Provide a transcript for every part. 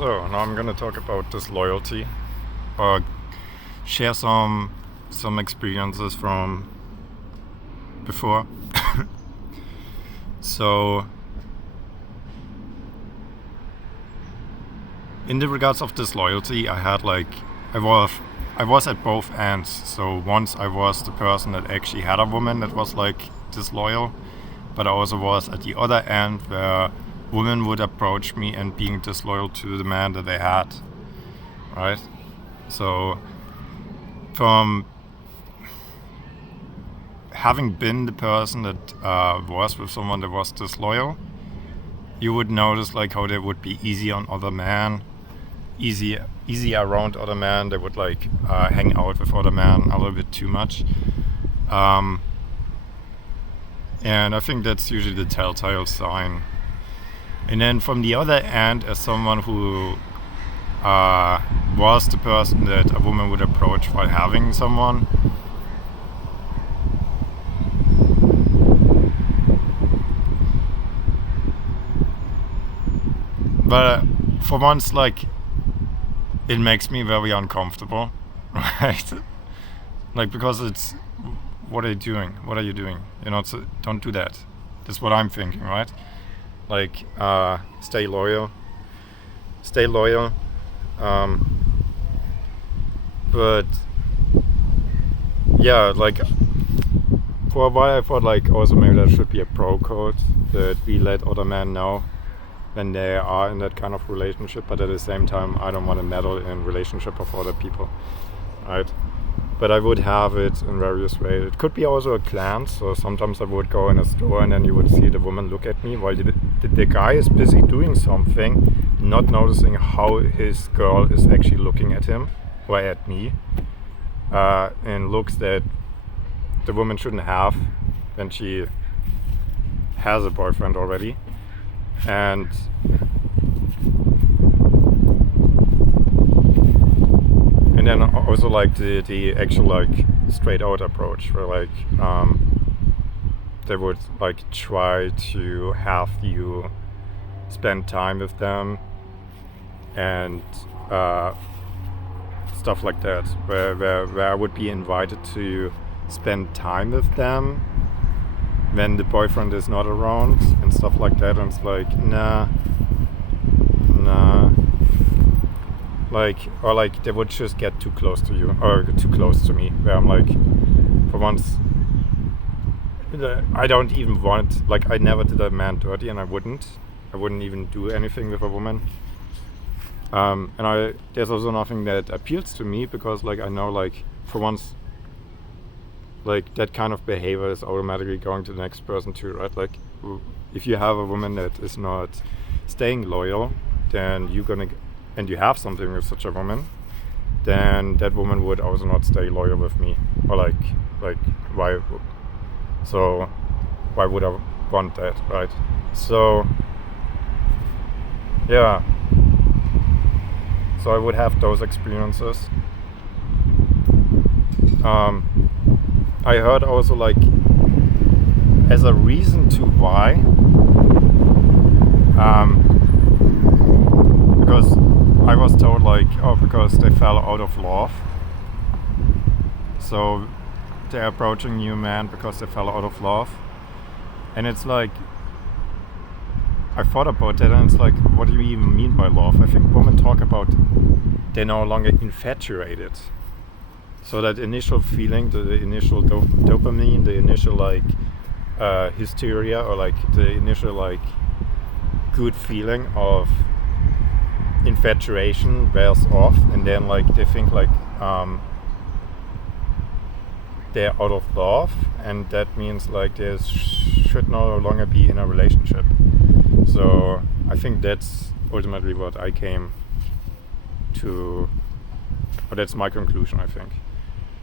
So now I'm gonna talk about disloyalty, or share some experiences from before. So in the regards of disloyalty, I was at both ends. So once I was the person that actually had a woman that was like disloyal, but I also was at the other end where women would approach me and being disloyal to the man that they had, right? So from having been the person that was with someone that was disloyal, you would notice like how they would be easy on other men, easy around other men. They would like hang out with other men a little bit too much. And I think that's usually the telltale sign. And then from the other end, as someone who was the person that a woman would approach while having someone, but for once, like, it makes me very uncomfortable, right? Like, because it's, what are you doing? What are you doing? You know, so don't do that. That's what I'm thinking, right? Like, stay loyal. But yeah, like, for a while I thought like also maybe there should be a pro code that we let other men know when they are in that kind of relationship, but at the same time I don't want to meddle in relationship of other people, right? But I would have it in various ways. It could be also a glance. So sometimes I would go in a store and then you would see the woman look at me while the guy is busy doing something, not noticing how his girl is actually looking at him or at me, and looks that the woman shouldn't have when she has a boyfriend already. And then also like the actual like straight out approach where like they would like try to have you spend time with them and stuff like that, where I would be invited to spend time with them when the boyfriend is not around and stuff like that, and it's like nah, like, or like they would just get too close to you or too close to me, where I'm like, for once I don't even want, like, I never did a man dirty, and I wouldn't even do anything with a woman, and there's also nothing that appeals to me, because like I know like for once like that kind of behavior is automatically going to the next person too, right? Like if you have a woman that is not staying loyal, then and you have something with such a woman, then that woman would also not stay loyal with me, or like why? So why would I want that, right? So yeah, so I would have those experiences. I heard also like as a reason to why, because I was told like, oh, because they fell out of love, so they're approaching new men because they fell out of love. And it's like, I thought about that, and it's like, what do you even mean by love? I think women talk about they're no longer infatuated. So that initial feeling, the initial dopamine, the initial like hysteria, or like the initial like good feeling of infatuation wears off, and then like they think like they're out of love, and that means like they should no longer be in a relationship. So I think that's ultimately what I came to, or that's my conclusion, I think.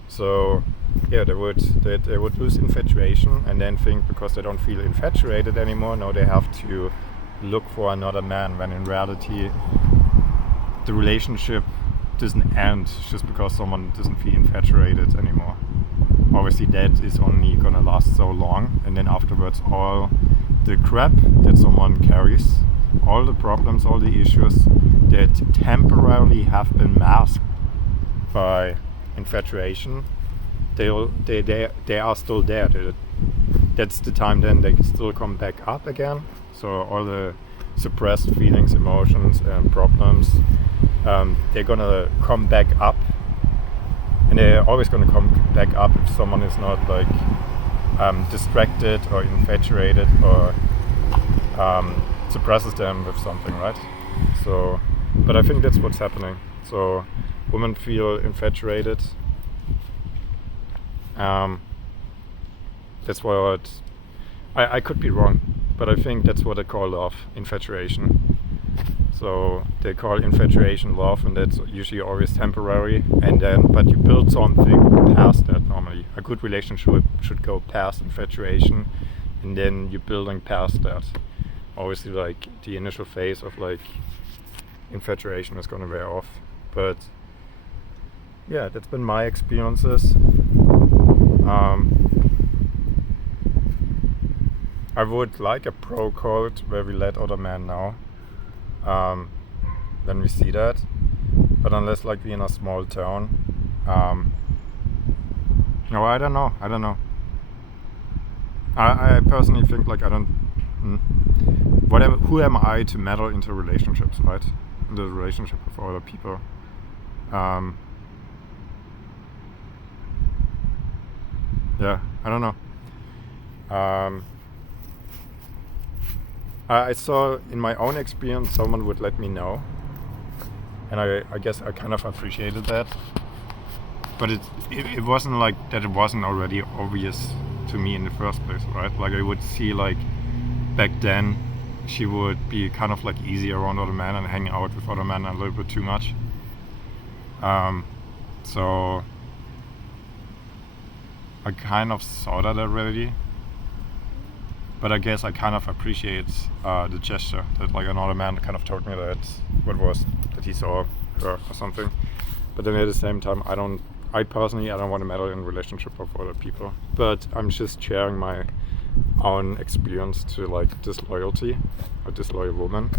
So yeah, they would lose infatuation and then think, because they don't feel infatuated anymore, now they have to look for another man, when in reality the relationship doesn't end just because someone doesn't feel infatuated anymore. Obviously that is only gonna last so long, and then afterwards all the crap that someone carries all the problems, all the issues that temporarily have been masked by infatuation, they are still there. That's the time then they still come back up again. So all the suppressed feelings, emotions, and problems, they're gonna come back up, and they're always gonna come back up if someone is not like distracted or infatuated or suppresses them with something, right? So, but I think that's what's happening. So women feel infatuated. That's what I could be wrong, but I think that's what they call love, infatuation. So they call infatuation love, and that's usually always temporary. And then, but you build something past that normally. A good relationship should go past infatuation, and then you're building past that. Obviously, like the initial phase of like infatuation is gonna wear off, but yeah, that's been my experiences. I would like a pro code where we let other men know when we see that, but unless like we're in a small town, no, I don't know. I personally think like I don't. Who am I to meddle into relationships, right? In the relationship of other people. Yeah, I don't know. I saw in my own experience someone would let me know, and I guess I kind of appreciated that. But it wasn't like that. It wasn't already obvious to me in the first place, right? Like I would see like back then she would be kind of like easy around other men and hanging out with other men a little bit too much. So I kind of saw that already, but I guess I kind of appreciate the gesture that like another man kind of told me that that he saw her or something. But then at the same time, I personally don't want to meddle in relationship of other people, but I'm just sharing my own experience to like disloyalty or disloyal woman.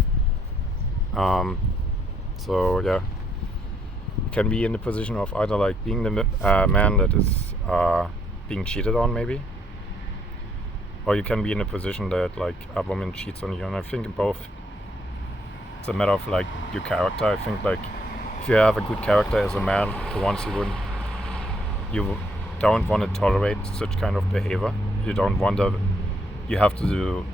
So yeah, you can be in the position of either like being the man that is being cheated on maybe, or you can be in a position that like a woman cheats on you. And I think both, it's a matter of like your character. I think like if you have a good character as a man, for once you don't want to tolerate such kind of behavior. You don't want to. You have to do.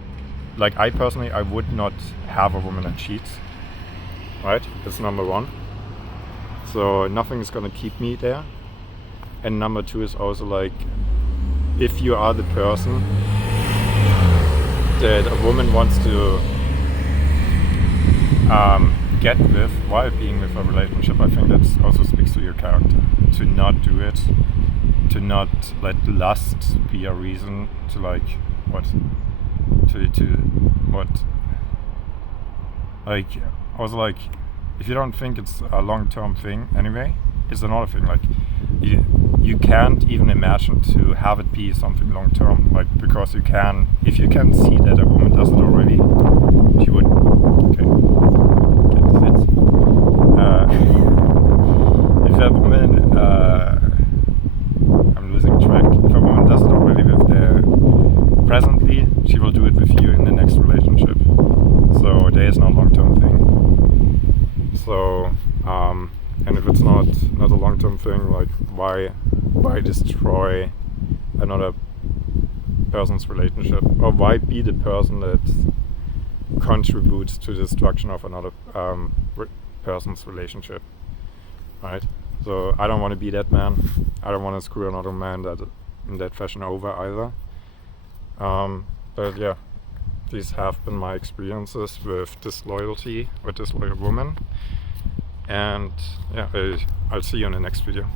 Like I personally, I would not have a woman that cheats. Right? That's number one. So nothing is gonna keep me there. And number two is also like, if you are the person that a woman wants to get with while being with a relationship, I think that also speaks to your character. To not do it, to not let lust be a reason to like like also like if you don't think it's a long-term thing anyway, it's another thing. Like you can't even imagine to have it be something long-term, like because if you can see that a woman does it already, she would if a woman I'm losing track. If a woman does it already with presently, she will do it with you in the next relationship. So there is no long-term thing. So and if it's not a long-term thing, like why destroy another person's relationship, or why be the person that contributes to the destruction of another person's relationship, right? So I don't want to be that man. I don't want to screw another man in that fashion over either. But yeah, these have been my experiences with disloyalty, with disloyal women. And yeah, I'll see you in the next video.